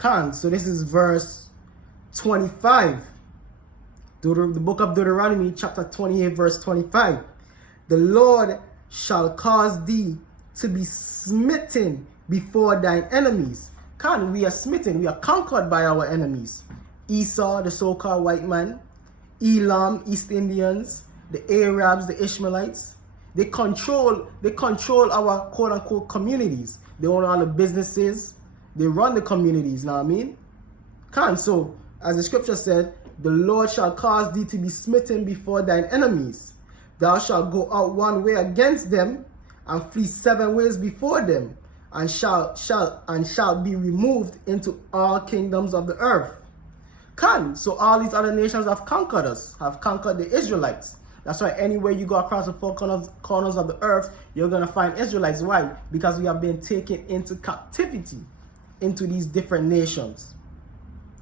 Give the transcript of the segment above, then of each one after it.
So this is verse 25. The book of Deuteronomy, chapter 28, verse 25. The Lord shall cause thee to be smitten before thine enemies. We are smitten, we are conquered by our enemies. Esau, the so-called white man, Elam, East Indians, the Arabs, the Ishmaelites. They control our quote-unquote communities. They own all the businesses. They run the communities, know what I mean? So, as the scripture said, the Lord shall cause thee to be smitten before thine enemies. Thou shalt go out one way against them, and flee 7 ways before them, and shall be removed into all kingdoms of the earth. So all these other nations have conquered us, have conquered the Israelites. That's why anywhere you go across the 4 corners of the earth, you're going to find Israelites. Why? Because we have been taken into captivity into these different nations.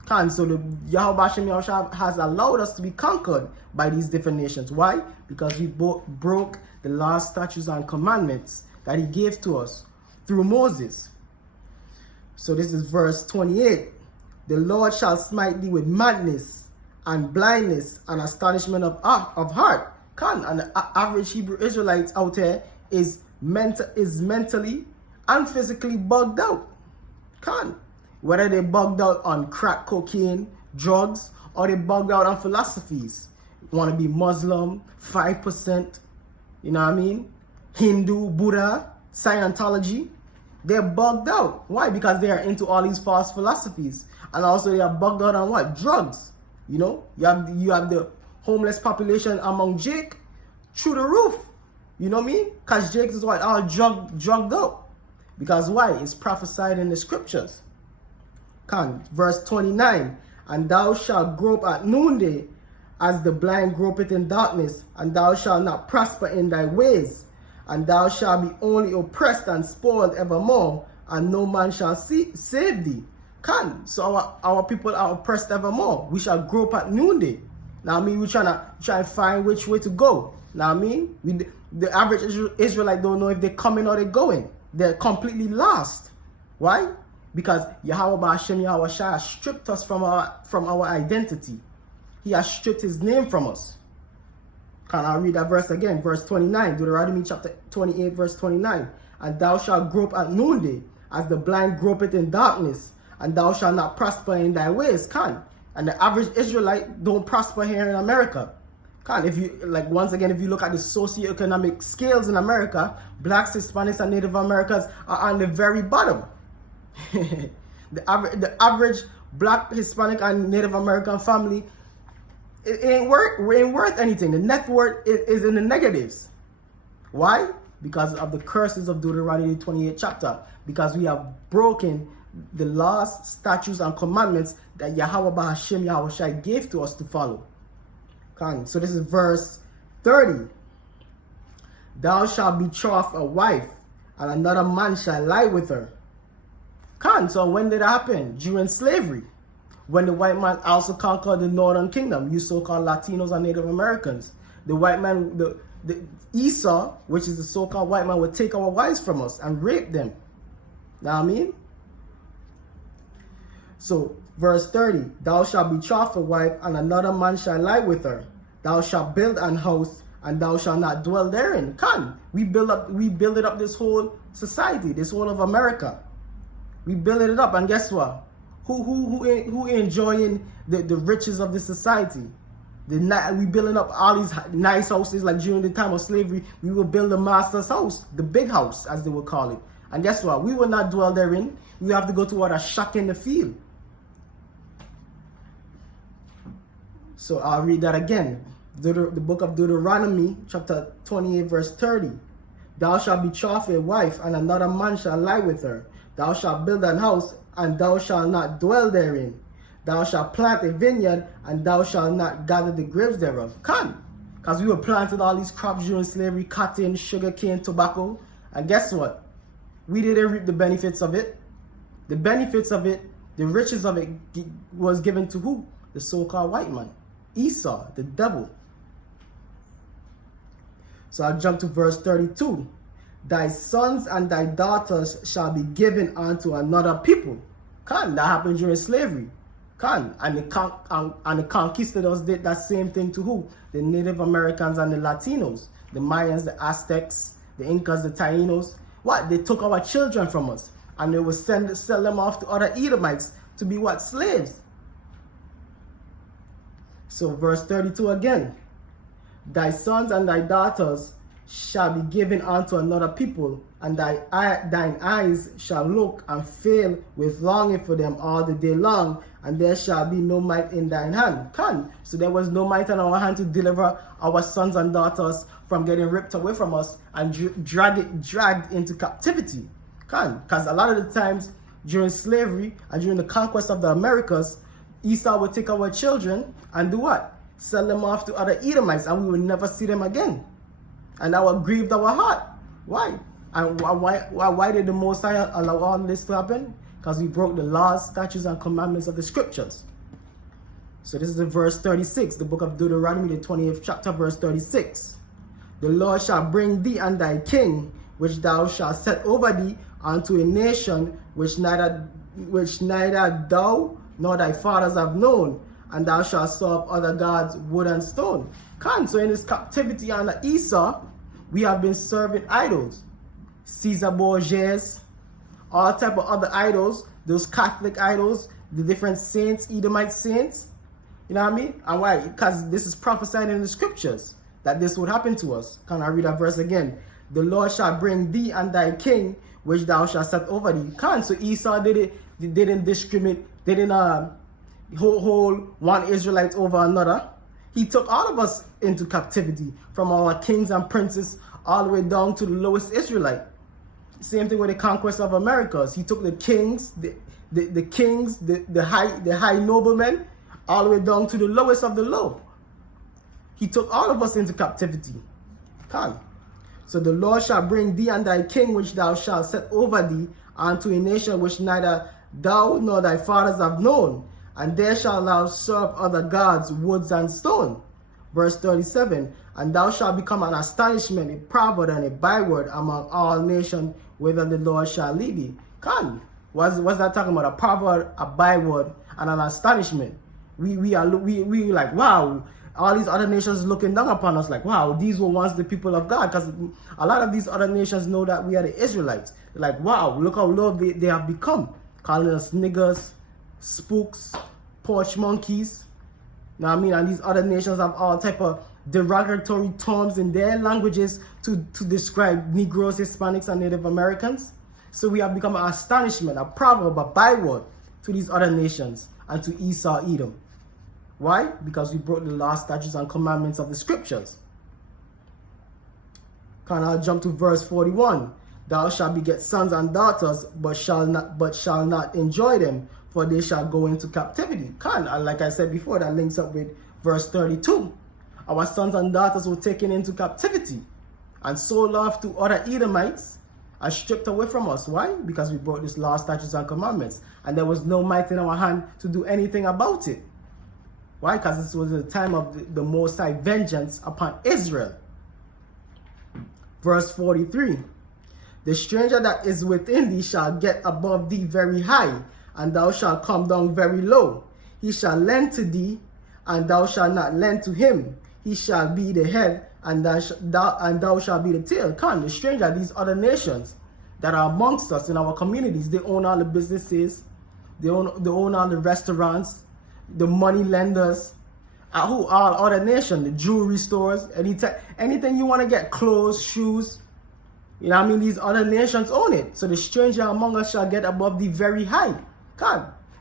So the Yahweh Hashem Yahushua has allowed us to be conquered by these different nations. Why? Because we broke the laws, statutes, and commandments that he gave to us through Moses. So this is verse 28. The Lord shall smite thee with madness and blindness and astonishment of heart. And the average Hebrew Israelites out there is mentally and physically bugged out. Whether they bugged out on crack cocaine, drugs, or they bugged out on philosophies. You want to be Muslim, 5%, you know what I mean? Hindu, Buddha, Scientology. They're bugged out. Why? Because they are into all these false philosophies. And also they are bugged out on what? Drugs. You know, you have the homeless population among Jake through the roof. You know what I mean? Because Jake is what? All drugged out. Because why? It's prophesied in the scriptures. Verse 29. And thou shalt grope at noonday, as the blind gropeth in darkness, and thou shalt not prosper in thy ways, and thou shalt be only oppressed and spoiled evermore, and no man shall save thee. So our people are oppressed evermore. We shall grope at noonday. Now I mean, we try to find which way to go. Now I mean, the average Israelite don't know if they're coming or they're going. They're completely lost. Why? Because Yahweh Hashem Yahushua has stripped us from our identity. He has stripped his name from us. I'll read that verse again, verse 29, Deuteronomy chapter 28, verse 29. And thou shalt grope at noonday, as the blind gropeth in darkness, and thou shalt not prosper in thy ways. And the average Israelite don't prosper here in America. If you once again, if you look at the socioeconomic scales in America, blacks, Hispanics, and Native Americans are on the very bottom. the average black, Hispanic, and Native American family, it ain't worth anything. The net worth is in the negatives. Why? Because of the curses of Deuteronomy 28 chapter. Because we have broken the laws, statutes, and commandments that Yahweh Hashem Yahushua gave to us to follow. So this is verse 30. Thou shalt betroth a wife, and another man shall lie with her. So when did it happen? During slavery. When the white man also conquered the northern kingdom, you so-called Latinos and Native Americans. The white man, the Esau, which is the so-called white man, would take our wives from us and rape them. Know what I mean? So, verse 30, thou shalt betroth a wife, and another man shall lie with her. Thou shalt build an house, and thou shalt not dwell therein. We build it up, this whole society, this whole of America. We build it up, and guess what? Who enjoying the riches of this society? We building up all these nice houses. Like during the time of slavery, we will build a master's house, the big house, as they would call it. And guess what? We will not dwell therein. We have to go to a shack in the field. So I'll read that again. The book of Deuteronomy, chapter 28, verse 30. Thou shalt betroth a wife, and another man shall lie with her. Thou shalt build an house, and thou shalt not dwell therein. Thou shalt plant a vineyard, and thou shalt not gather the grapes thereof. Because we were planting all these crops during slavery, cotton, sugarcane, tobacco. And guess what? We didn't reap the benefits of it. The benefits of it, the riches of it was given to who? The so-called white man. Esau, the devil. So I'll jump to verse 32. Thy sons and thy daughters shall be given unto another people. That happened during slavery. And the conquistadors did that same thing to who? The Native Americans and the Latinos, the Mayans, the Aztecs, the Incas, the Tainos. What? They took our children from us, and they would sell them off to other Edomites to be what? Slaves. So verse 32 again. Thy sons and thy daughters shall be given unto another people, and thine eyes shall look and fail with longing for them all the day long, and there shall be no might in thine hand. So there was no might in our hand to deliver our sons and daughters from getting ripped away from us and dragged into captivity. Because a lot of the times during slavery and during the conquest of the Americas, Esau would take our children and do what? Sell them off to other Edomites, and we would never see them again. And that would grieve our heart. Why? And why did the Most High allow all this to happen? Because we broke the laws, statutes, and commandments of the scriptures. So this is the verse 36, the book of Deuteronomy, the 20th chapter, verse 36. The Lord shall bring thee and thy king, which thou shalt set over thee, unto a nation which neither thou nor thy fathers have known, and thou shalt serve other gods, wood and stone. So in this captivity under Esau, we have been serving idols. Caesar Borgias, all type of other idols, those Catholic idols, the different saints, Edomite saints. You know what I mean? And why? Because this is prophesied in the scriptures that this would happen to us. Can I read that verse again? The Lord shall bring thee and thy king, which thou shalt set over thee. So Esau didn't discriminate, didn't hold one Israelite over another. He took all of us into captivity, from our kings and princes all the way down to the lowest Israelite. Same thing with the conquest of Americas. He took the kings, the high noblemen, all the way down to the lowest of the low. He took all of us into captivity. So the Lord shall bring thee and thy king, which thou shalt set over thee, unto a nation which neither thou nor thy fathers have known, and there shalt thou serve other gods, woods and stone. Verse 37, and thou shalt become an astonishment, a proverb and a byword among all nations, whither the Lord shall lead thee. What's that talking about? A proverb, a byword, and an astonishment. We like, wow, all these other nations looking down upon us like, wow, these were once the people of God. Because a lot of these other nations know that we are the Israelites. They're like, wow, look how low they have become. Calling us niggers, spooks, porch monkeys. You know what I mean? And these other nations have all type of derogatory terms in their languages to describe Negroes, Hispanics, and Native Americans. So we have become an astonishment, a proverb, a byword to these other nations and to Esau, Edom. Why? Because we broke the law, statutes, and commandments of the scriptures. Can I jump to verse 41? Thou shalt beget sons and daughters, but shall not enjoy them, for they shall go into captivity. Like I said before, that links up with verse 32. Our sons and daughters were taken into captivity and sold off to other Edomites and stripped away from us. Why? Because we broke this law, statutes, and commandments, and there was no might in our hand to do anything about it. Why? Because this was the time of the Most High vengeance upon Israel. Verse 43. The stranger that is within thee shall get above thee very high, and thou shalt come down very low. He shall lend to thee, and thou shalt not lend to him. He shall be the head, and thou shalt be the tail. The stranger, these other nations that are amongst us in our communities, they own all the businesses, they own all the restaurants, the money lenders, all other nations, the jewelry stores, anything you want to get, clothes, shoes. You know what I mean? These other nations own it. So the stranger among us shall get above thee very high.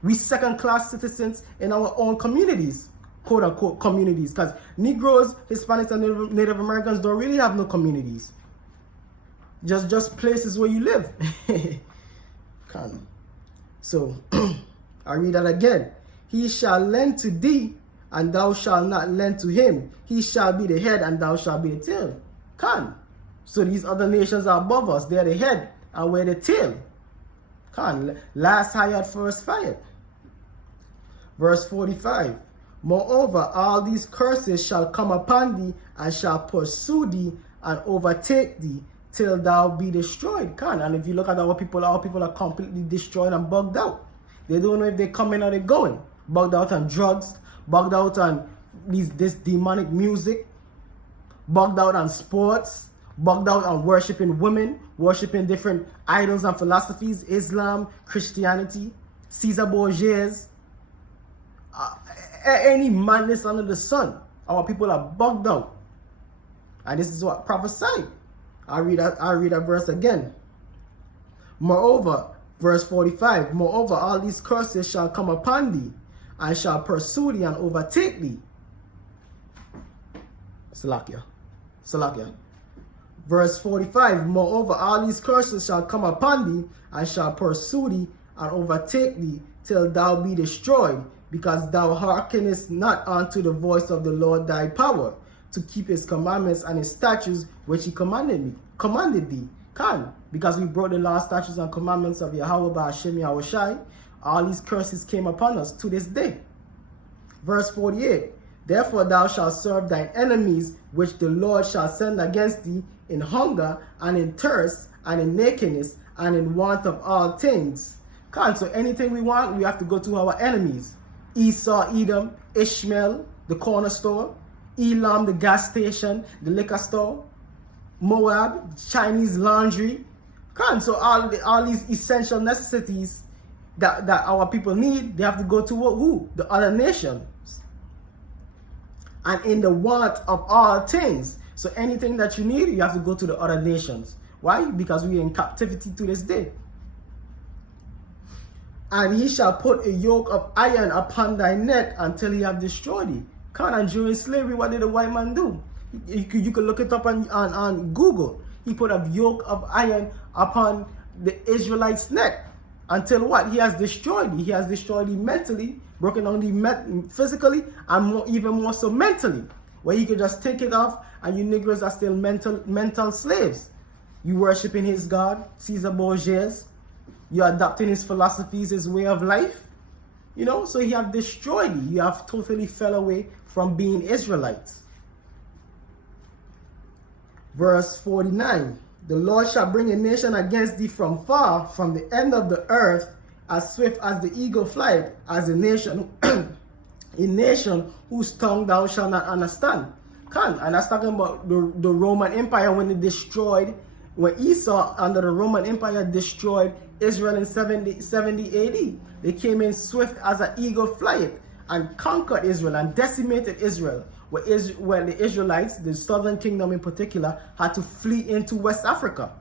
We second-class citizens in our own communities, quote-unquote communities, because Negroes, Hispanics, and Native Americans don't really have no communities. Just places where you live. So, I read that again. He shall lend to thee, and thou shalt not lend to him. He shall be the head, and thou shalt be the tail. So these other nations are above us. They are the head, and we're the tail. Last hired, first fired. Verse 45. Moreover, all these curses shall come upon thee, and shall pursue thee, and overtake thee, till thou be destroyed. And if you look at our people are completely destroyed and bugged out. They don't know if they're coming or they're going. Bugged out on drugs, bugged out on this demonic music, bugged out on sports, bugged out on worshiping women, worshiping different idols and philosophies, Islam, Christianity, Caesar Borgias, any madness under the sun. Our people are bugged out. And this is what prophesied. I'll read that verse again. Moreover, verse 45, moreover, all these curses shall come upon thee, and shall pursue thee and overtake thee. Salakia. Verse 45, moreover, all these curses shall come upon thee, and shall pursue thee and overtake thee, till thou be destroyed, because thou hearkenest not unto the voice of the Lord thy power, to keep his commandments and his statutes which he commanded thee. Because we broke the law, statutes, and commandments of Yahweh by Hashem Yahushai, all these curses came upon us to this day. Verse 48, therefore thou shalt serve thine enemies, which the Lord shall send against thee in hunger, and in thirst, and in nakedness, and in want of all things. So anything we want, we have to go to our enemies. Esau, Edom, Ishmael, the corner store, Elam, the gas station, the liquor store, Moab, Chinese laundry. So all these essential necessities that our people need, they have to go to who? The other nations. And in the want of all things. So anything that you need, you have to go to the other nations. Why? Because we are in captivity to this day. And he shall put a yoke of iron upon thy neck until he have destroyed thee. And during slavery, what did the white man do? You could look it up on Google. He put a yoke of iron upon the Israelites' neck until what? He has destroyed thee. He has destroyed thee mentally, broken down thee physically, and even more so mentally, where he could just take it off, and you Negroes are still mental slaves. You worshiping his God, Caesar Borgias. You're adopting his philosophies, his way of life. So he have destroyed you. You have totally fell away from being Israelites. Verse 49, the Lord shall bring a nation against thee from far, from the end of the earth, as swift as the eagle flight, as a nation, a nation whose tongue thou shalt not understand. And that's talking about the Roman Empire when Esau under the Roman Empire destroyed Israel in 70 AD. They came in swift as an eagle flight and conquered Israel and decimated Israel, where the Israelites, the southern kingdom in particular, had to flee into West Africa.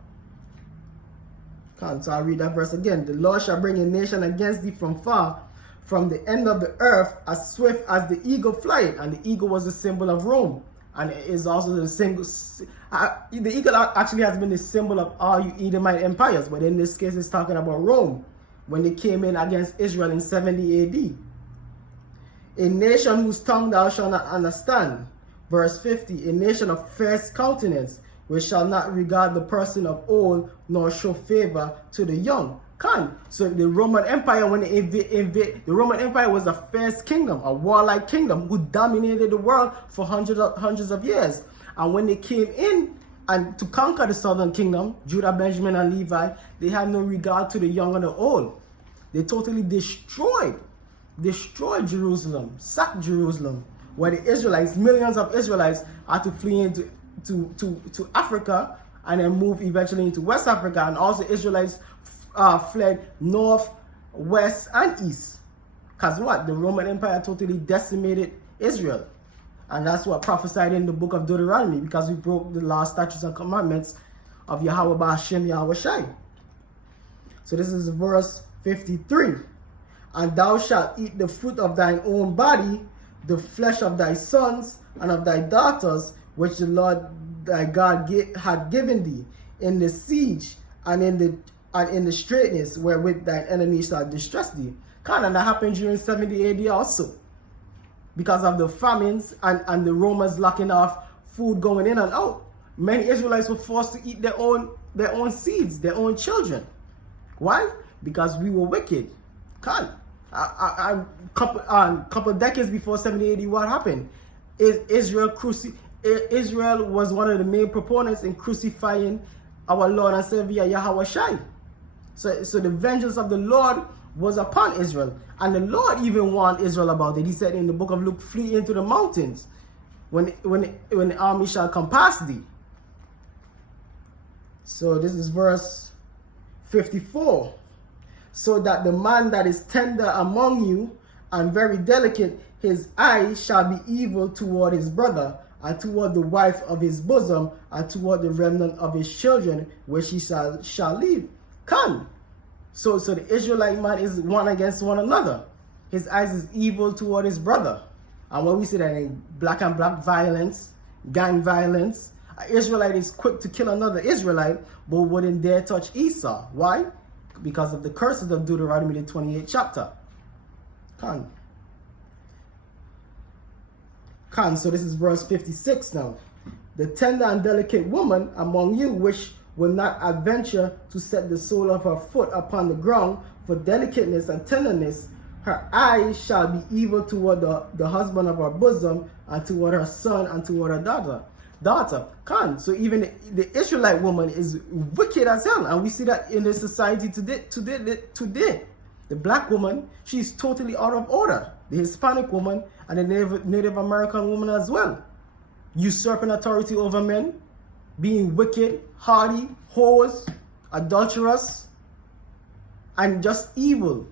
So I'll read that verse again. The Lord shall bring a nation against thee from far, from the end of the earth, as swift as the eagle flight. And the eagle was the symbol of Rome. And it is also the symbol. The eagle actually has been the symbol of all you Edomite empires, but in this case, it's talking about Rome when they came in against Israel in 70 AD. A nation whose tongue thou shalt not understand. Verse 50, a nation of fierce countenance, which shall not regard the person of old, nor show favor to the young. So the Roman Empire, when they invade, the Roman Empire was a fierce kingdom, a warlike kingdom who dominated the world for hundreds of years. And when they came in and to conquer the southern kingdom, Judah, Benjamin, and Levi, they had no regard to the young and the old. They totally destroyed Jerusalem, sacked Jerusalem, where the Israelites, millions of Israelites, had to flee into to Africa and then move eventually into West Africa. And also Israelites fled north, west, and east. Because what? The Roman Empire totally decimated Israel. And that's what prophesied in the book of Deuteronomy, because we broke the law, statutes, and commandments of Yahweh by Hashem Yahushai. So this is verse 53. And thou shalt eat the fruit of thine own body, the flesh of thy sons and of thy daughters, which the Lord thy God had given thee, in the siege and in the straitness wherewith thine enemies shall distress thee. And that happened during 70 AD also, because of the famines and the Romans locking off food going in and out. Many Israelites were forced to eat their own seeds, their own children. Why? Because we were wicked. A couple decades before 70 AD, what happened? Israel was one of the main proponents in crucifying our Lord and Savior Yahweh Shai. So the vengeance of the Lord was upon Israel. And the Lord even warned Israel about it. He said in the book of Luke, flee into the mountains when the army shall come past thee. So this is verse 54. So that the man that is tender among you and very delicate, his eye shall be evil toward his brother, and toward the wife of his bosom, and toward the remnant of his children, which he shall leave. Come. So the Israelite man is one against one another. His eyes is evil toward his brother. And when we see that in black and black violence, gang violence, an Israelite is quick to kill another Israelite, but wouldn't dare touch Esau. Why? Because of the curses of Deuteronomy, the 28th chapter. Come. So this is verse 56 now. The tender and delicate woman among you, which will not adventure to set the sole of her foot upon the ground for delicateness and tenderness, her eyes shall be evil toward the husband of her bosom, and toward her son, and toward her daughter. So even the Israelite woman is wicked as hell, and we see that in the society today. The black woman, she's totally out of order. The Hispanic woman and the Native American woman as well. Usurping authority over men, being wicked, hardy, whores, adulterous, and just evil.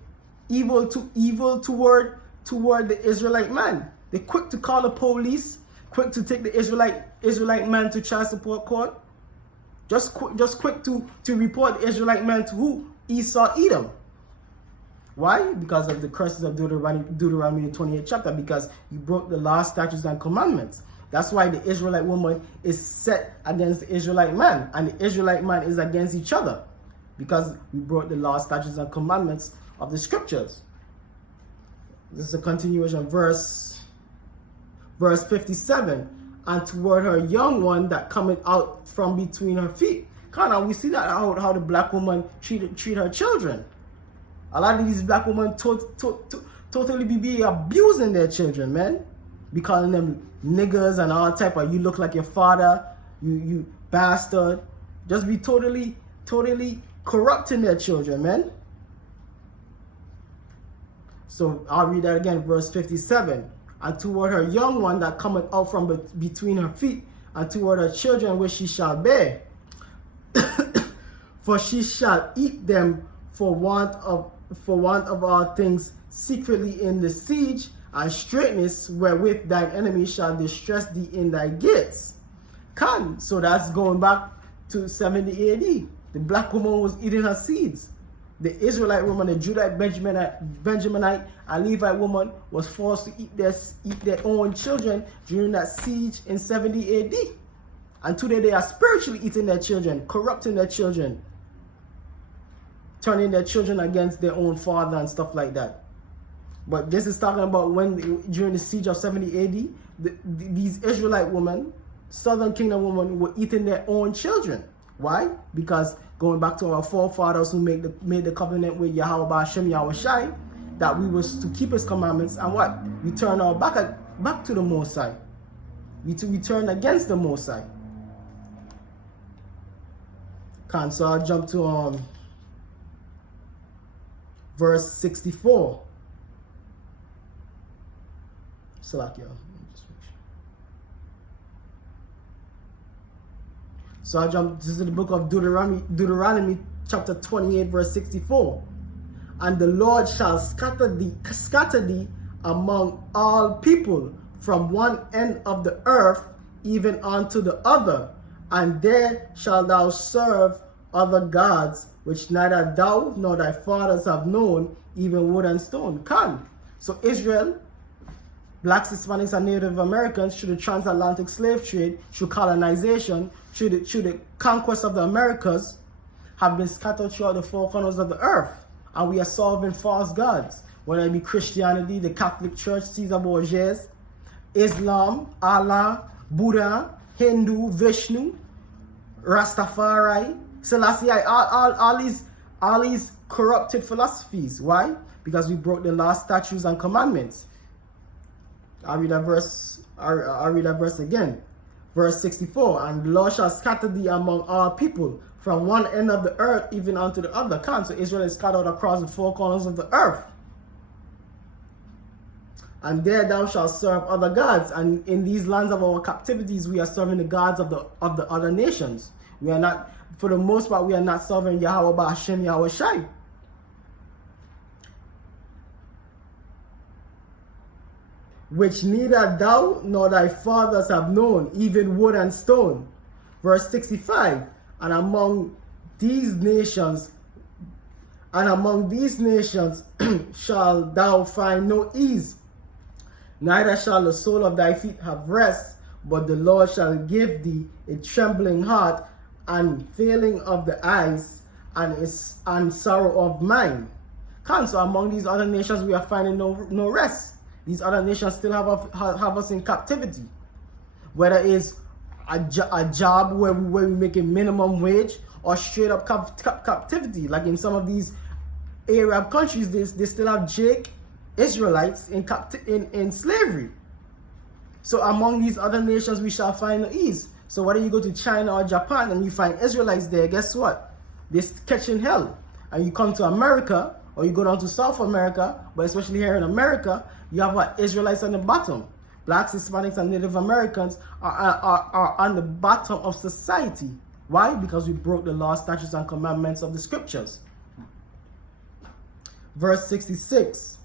Evil toward the Israelite man. They're quick to call the police, quick to take the Israelite man to child support court. Just quick to report the Israelite man to who? Esau, Edom. Why? Because of the curses of Deuteronomy, the 28th chapter, because you broke the law, statutes, and commandments. That's why the Israelite woman is set against the Israelite man, and the Israelite man is against each other, because we broke the law, statutes, and commandments of the scriptures. This is a continuation of verse 57. And toward her young one that cometh out from between her feet. We see that how the black woman treat her children. A lot of these black women totally be abusing their children, man. Be calling them niggas and all type of, you look like your father, you bastard. Just be totally corrupting their children, man. So I'll read that again, verse 57. And toward her young one that cometh out from between her feet, and toward her children which she shall bear. For she shall eat them for want of all things secretly in the siege, and straightness wherewith thine enemy shall distress thee in thy gates. So that's going back to 70 AD. The black woman was eating her seeds. The Israelite woman, the Judite, Benjaminite, and Levite woman was forced to eat their own children during that siege in 70 AD. And today they are spiritually eating their children, corrupting their children, turning their children against their own father and stuff like that. But this is talking about when, during the siege of 70 AD, these Israelite women, Southern Kingdom women, were eating their own children. Why? Because going back to our forefathers who made the covenant with Yahweh Hashem Yahweh Shai, that we was to keep his commandments, and what? We turn our back to the Most High. We turn against the Most High. So I'll jump to verse 64. So I jump to the book of Deuteronomy chapter 28, verse 64. And the Lord shall scatter thee among all people from one end of the earth even unto the other, and there shalt thou serve other gods, which neither thou nor thy fathers have known, even wood and stone. So Israel, blacks, Hispanics, and Native Americans, through the transatlantic slave trade, through colonization, through the conquest of the Americas, have been scattered throughout the four corners of the earth. And we are serving false gods, whether it be Christianity, the Catholic Church, Caesar Borgias, Islam, Allah, Buddha, Hindu, Vishnu, Rastafari, Selassie, all these corrupted philosophies. Why? Because we broke the law, statutes, and commandments. I'll read that verse again. Verse 64. And the Lord shall scatter thee among all people from one end of the earth even unto the other. So Israel is scattered across the four corners of the earth. And there thou shalt serve other gods. And in these lands of our captivities, we are serving the gods of the other nations. We are not, for the most part, we are not serving Yahweh Ba'ashem Yahweh Shai. Which neither thou nor thy fathers have known, even wood and stone. Verse 65. And among these nations shall thou find no ease, neither shall the sole of thy feet have rest, but the Lord shall give thee a trembling heart, and failing of the eyes, and sorrow of mind. So among these other nations we are finding no rest. These other nations still have us in captivity. Whether it's a job where we make a minimum wage, or straight up captivity. Like in some of these Arab countries, they still have Jake Israelites in slavery. So among these other nations we shall find no ease. So whether you go to China or Japan and you find Israelites there, guess what? They're catching hell. And you come to America, or you go down to South America, but especially here in America, you have Israelites on the bottom. Blacks, Hispanics, and Native Americans are on the bottom of society. Why? Because we broke the law, statutes, and commandments of the scriptures. Verse 66.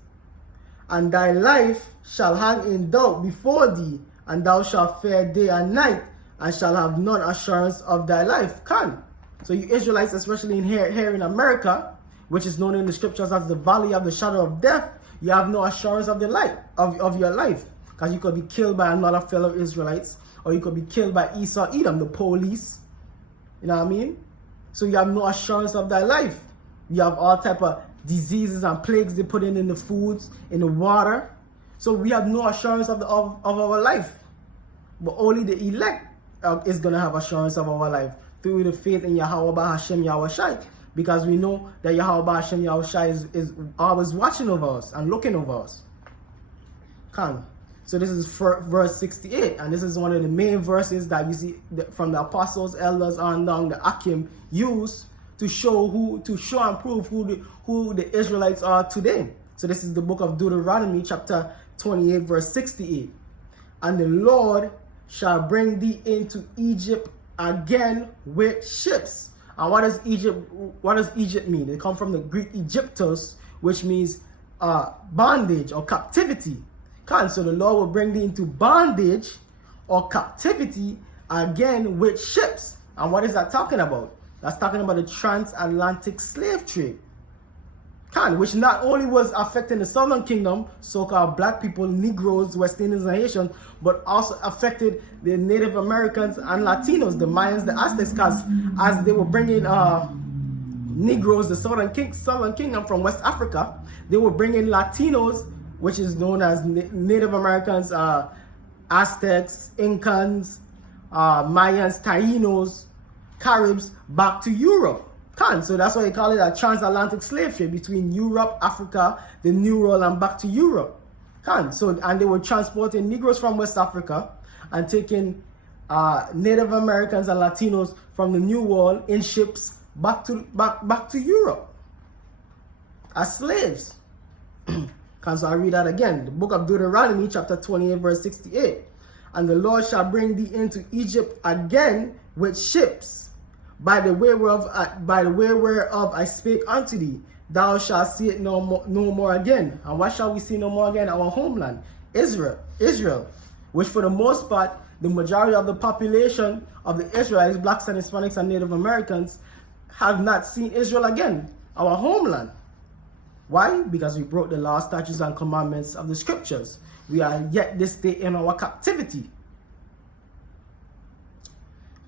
And thy life shall hang in doubt before thee, and thou shalt fare day and night, and shall have none assurance of thy life. So you Israelites, especially here in America, which is known in the scriptures as the valley of the shadow of death, you have no assurance of the life of your life. Because you could be killed by another fellow Israelites, or you could be killed by Esau, Edom, the police. You know what I mean? So you have no assurance of thy life. You have all type of diseases and plagues they put in the foods, in the water. So we have no assurance of our life. But only the elect is going to have assurance of our life through the faith in Yahweh Ba'ashem Yahweh Shai. Because we know that Yahweh Ba'ashem Yahweh Shai is always watching over us and looking over us. So this is verse 68, and this is one of the main verses that you see from the apostles, elders on down, the Akim use to show and prove who the Israelites are today. So this is the book of Deuteronomy, chapter 28, verse 68. And the Lord shall bring thee into Egypt again with ships. And what does Egypt mean? It comes from the Greek Egyptos, which means bondage or captivity. So the Lord will bring thee into bondage or captivity again with ships. And what is that talking about? That's talking about the transatlantic slave trade. Which not only was affecting the Southern Kingdom, so-called black people, Negroes, West Indians, and Haitians, but also affected the Native Americans and Latinos, the Mayans, the Aztecs, because as they were bringing Negroes, the Southern Kingdom from West Africa, they were bringing Latinos, which is known as Native Americans, Aztecs, Incans, Mayans, Tainos, Caribs, back to Europe. So that's why they call it a transatlantic slave trade between Europe, Africa, the New World, and back to Europe. And they were transporting Negroes from West Africa and taking Native Americans and Latinos from the New World in ships back to Europe as slaves. So I read that again. The book of Deuteronomy, chapter 28, verse 68. And the Lord shall bring thee into Egypt again with ships, by the way whereof I spake unto thee. Thou shalt see it no more again. And what shall we see no more again? Our homeland, Israel, which for the most part, the majority of the population of the Israelites, blacks and Hispanics and Native Americans, have not seen Israel again, our homeland. Why? Because we broke the law, statutes, and commandments of the scriptures. We are yet this day in our captivity.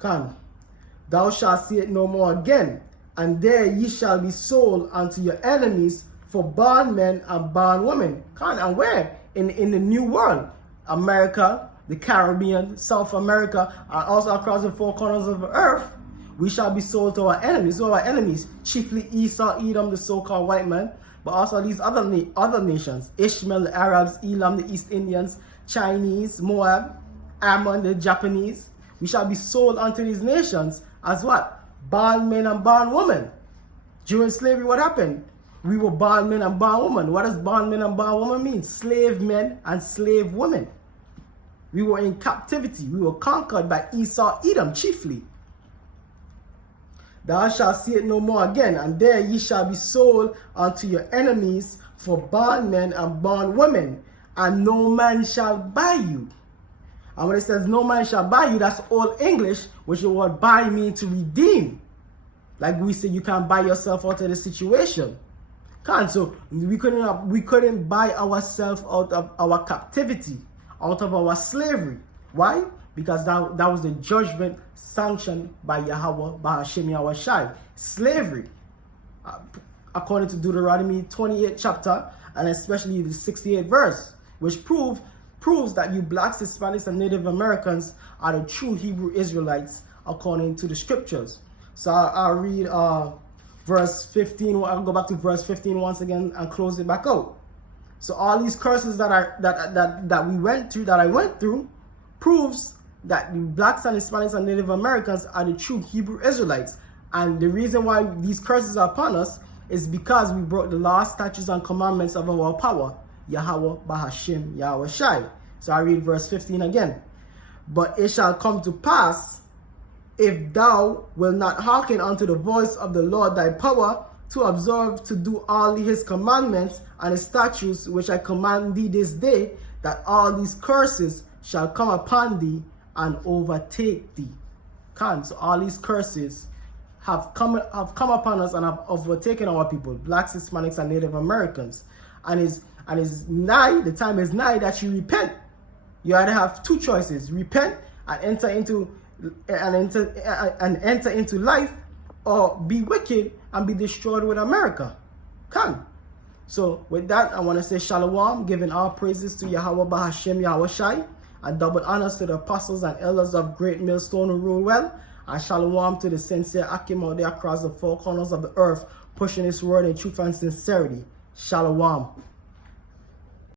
Thou shalt see it no more again, and there ye shall be sold unto your enemies for bondmen and bondwomen. And where? In the New World, America, the Caribbean, South America, and also across the four corners of the earth, we shall be sold to our enemies. So our enemies, chiefly Esau, Edom, the so-called white man, but also these other nations, Ishmael, the Arabs, Elam, the East Indians, Chinese, Moab, Ammon, the Japanese. We shall be sold unto these nations as what? bondmen and bondwomen. During slavery, what happened? We were bondmen and bondwomen. What does bondmen and bondwomen mean? Slave men and slave women. We were in captivity. We were conquered by Esau, Edom chiefly. Thou shalt see it no more again, and there ye shall be sold unto your enemies for bondmen and bondwomen, and no man shall buy you. And when it says no man shall buy you, that's Old English, which the word buy means to redeem. Like we say, you can't buy yourself out of the situation. Can't. So we couldn't buy ourselves out of our captivity, out of our slavery. Why? Because that was the judgment sanctioned by Yahweh, by Hashem Yahweh Shai. Slavery. According to Deuteronomy 28 chapter, and especially the 68th verse, which proves that you blacks, Hispanics, and Native Americans are the true Hebrew Israelites according to the scriptures. So I'll read verse 15. I'll go back to verse 15 once again and close it back out. So all these curses that I went through, proves that the blacks and Hispanics and Native Americans are the true Hebrew Israelites. And the reason why these curses are upon us is because we broke the law, statutes, and commandments of our power, Yahweh, Bahashim, Yahweh Shai. So I read verse 15 again. But it shall come to pass, if thou wilt not hearken unto the voice of the Lord thy power, to observe to do all his commandments and his statutes which I command thee this day, that all these curses shall come upon thee and overtake thee. So all these curses have come upon us and have overtaken our people, blacks, Hispanics, and Native Americans. And the time is nigh that you repent. You either have two choices: repent and enter into life, or be wicked and be destroyed with America. So with that, I want to say shalom, giving all praises to Yahweh Bahashim Yahweh Shai, and double honors to the apostles and elders of Great Millstone who rule well, and shalom to the sincere Akim out there across the four corners of the earth, pushing this word in truth and sincerity. Shalom.